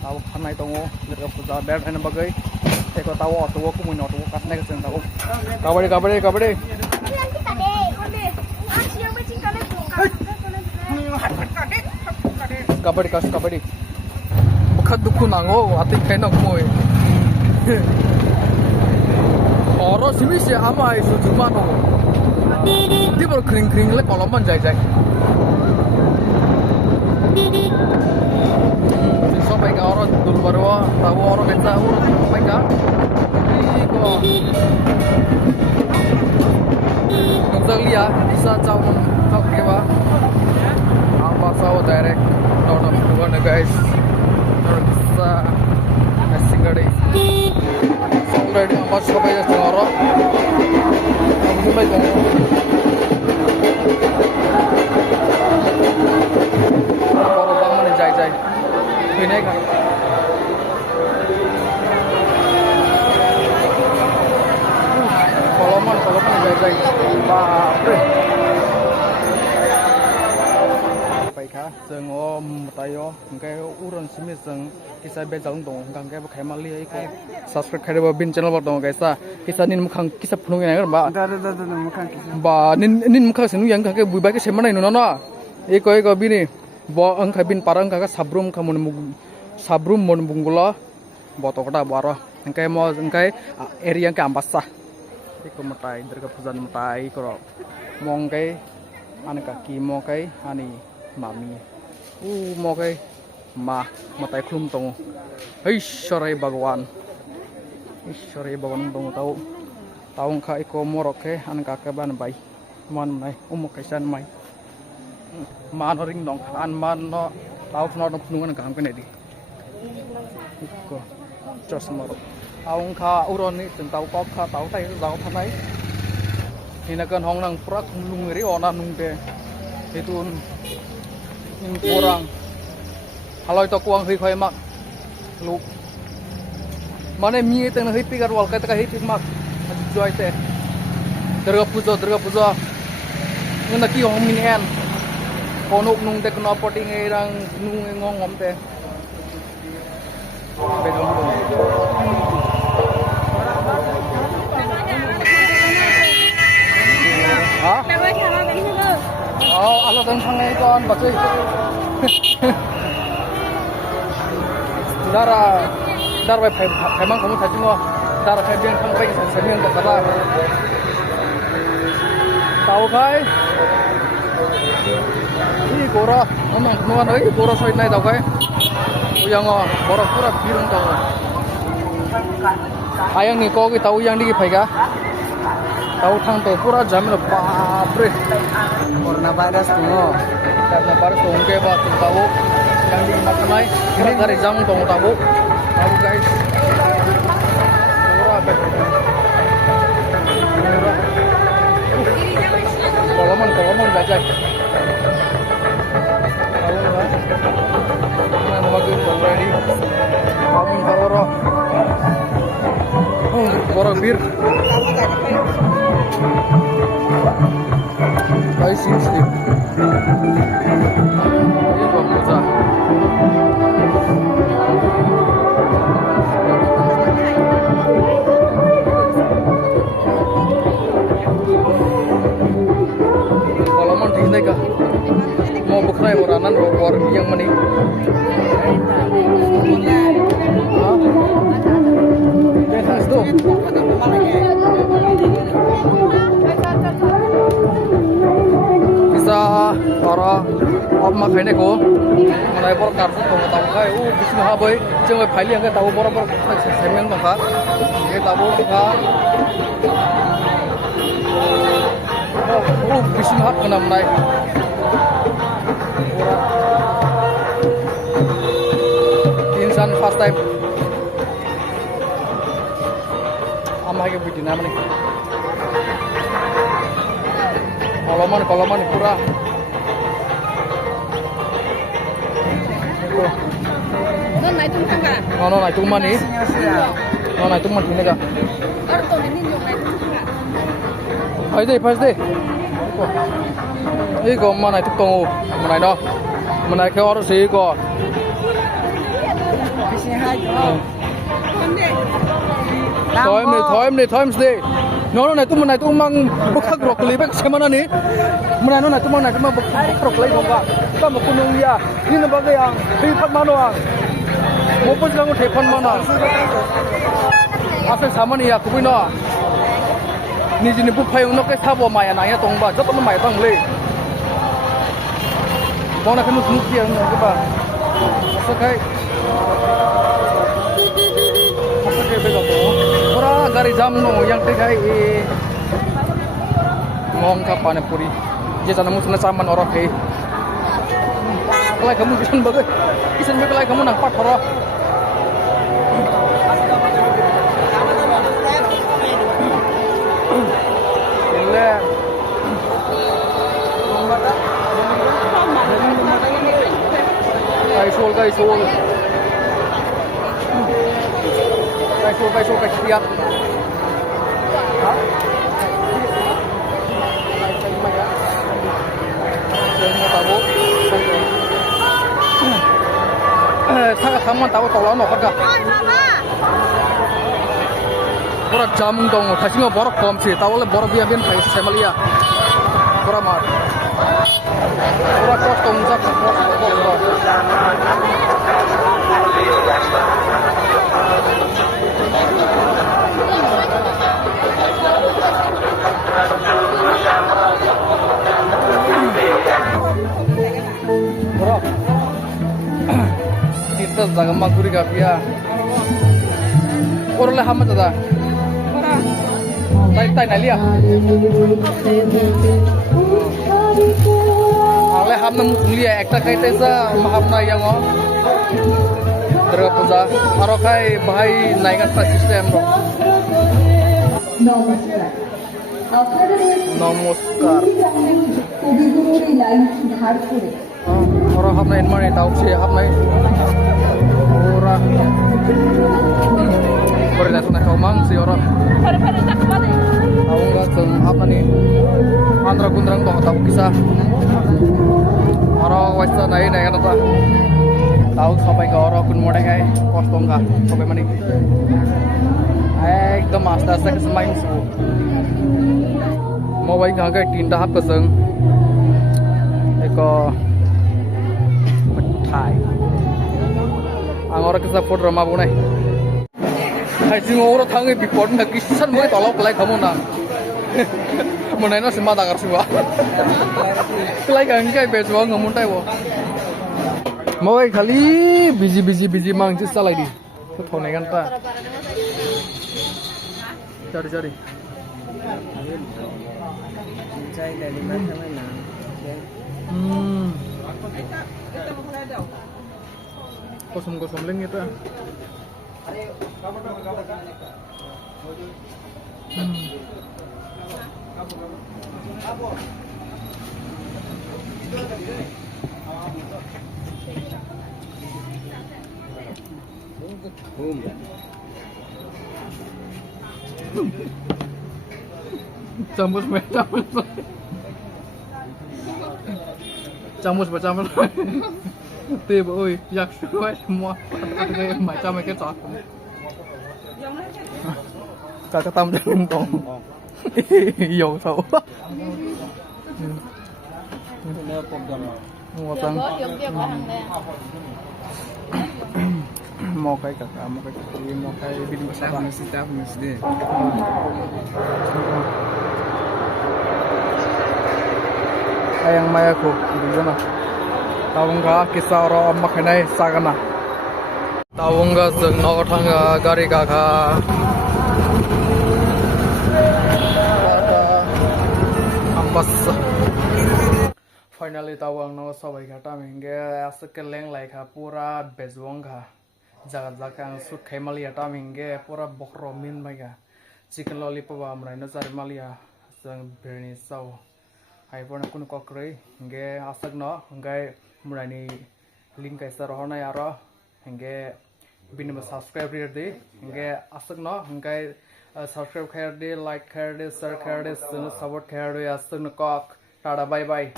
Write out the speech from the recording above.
tahu kanai tongo mereka puja ber hena bagai eko tahu tuh aku mau tuh kasne ke sen tahu kabade kabade bukan duku nango ati kaino moi orang sini sih ama itu cuma no dia baru kering le koloman jai sampai ke orang dulu baru tahu orang kita orang sampai ke iko nonton lihat bisa cawan kau kewa apa sawo direct nonton bukan guys bisa singgade sampai apa sampai ke orang sampai ke jai ini kan koloman jai bapeไปค่ะซึ่งตายแกอุรันซิมิซึ่งกิสายเบจังตรงกังแกบอกใครมาเลี้ยก็ subscribe ใครได้ว่าบิน channel บอกตรงไงซะกิสานินมุขังกิสพนุยังไงกันบ้าบ้านินมุขังสินุยังกังแกบุยใบก็เชื่อมันไหนนู่นน่ะเอกบินี่บ่อังใครบินปารังกังsabrum kamu sabrum mon bunggula botok dah baro engkai mau engkai area yang ke ambasa iko matai derga pujan matai koro mong kai ane kaki mong kai ani mami mong kai matai klum tong Ishore Bhagwan tong tahu engka iko morok ke ane kakek ban bai man mai kaisan mai man ring dong an man no tahu no penungan kang kene di iko jos moro tahu engka uron ni tahu kok ka tahu tai tahu thanai ini kan hong nang prak lungri ona nungde itu ning kurang haloi to kuang hei khoi mak lu mane mi teng hei pigar wal ka hei pik mak joy te derga puja ngena ki hong min en konuk nung te kena poti ngerang nung ngom te bedong ha alo dan sangai kon bakui dara bai phai mang komu thajung dara phai bian khang bai samian ka kala tau khai ini gora amang nuan oi gora soi nai tau khai uyang gora pura birung tau ayang ni ko ki tau yang di phai ga tahu thang to pura jamil babre coronavirus tuh ke ba tahu yang di makanai ini dari jam tahu guys koloman bajai tahu bagi already kamu kororo kororo bir I see you. Ini bagus ah. Kalau mau di sini kah? Mau bukan oranan war yang mana? Biasa tu. Bisa para 엄마 가이네 고 mana bor kartu tong tahu kai bising ha boy jeng phai liang ka tahu bor semeng tong ka ke tahu ka bising ha kana nai insan first time amma ke bidin namanya koloman pura non naik tungkang ka no naik tungman ni no naik tungman ini ka orto ini yung naik tungkang pas deh iko mana naik tungkang mana no mana ke orang sih iko Thôi em đi. Nó này tôi mang bức khắc rọc lý bách xem anh ấy. Nó này tôi mang bức rọc lý không cả. Các một con nông gia, đi nó bao giờ đi phát mana à? Một bữa sáng có thể phát mana. Asal sama nih ya, kupuin no. Ni jenis buffet untuk ke sabo maya nanya tongba, jatuh no maya tong le. Bang nak kena semut dia nak apa? Sekai. Sekai bega tu. Orang gari jam no yang tegai ngong ka panipuri. Dia sana musuh nasaman orang ke. Kalau kamu kisan bagai, kisan bagai kalau kamu nampak orang. Guys, siap. Kamu tahu tolong no kerja. Borak jam dong, kasih nggak borak kom sih. Tahu le borak dia bin kayak semalia. Borak mar. Borak kos dong zat kos. Borak. Kita jangan maguri kapia. Orang le hamad ada. Tai nalia. Ale hamna mulia ekta kaite sa mahamna yang o. Durga puja aro kai bhai naigat ta system ro. Namaskar. Orang hamna in mane tahu sih hamna. Orang Korea sana kau mang si orang. Tahu nggak tuh apa nih? Andra kundrang tuh tahu kisah. Orang wajah naik kan apa? Tahu sampai ke orang kun modal kayak kostum kah? Sampai mana? Ekdom master saya kesemain su. Mau baik nggak kayak tinta hap keseng. Eko petai. Angor kita foto ramah bunai. Hai sing orang tangi bipon nak kisan mulai tolak pelai kamu nang. Mana ini semua tak kerja. Pelai kan kayak bejuang ngamun tayo. Mau kali busy mang cis salah di. Tuh thone kan ta. Cari. Cai dari mana mana. Kosong leng itu. Campur Tiba, oi, yak suai semua. Ada macam mereka cak. Kakak tam jalan tong. Iya, tahu. Mau kayak kakak, mau kayak bikin besar. Mesti. Ayang mayaku, gimana? Tahu nggak kisah orang makanai sagana? Tahu nggak senang tangga gari kakak? Ampas. Finally tahu ang no sabai kata mingge asal keleng like pura bezuang ka. Jaga ang sud kemali kata mingge pura bokromin baga. Chicken lollipop amrai no cari malia sang biryani saw. Hai pun aku nak kau nge asak no ngai mulai link kaisa rohana yaro nge bini subscribe deh nge asak no ngai subscribe khair deh like khair deh share khair deh support khair deh asak no kok tada bye bye.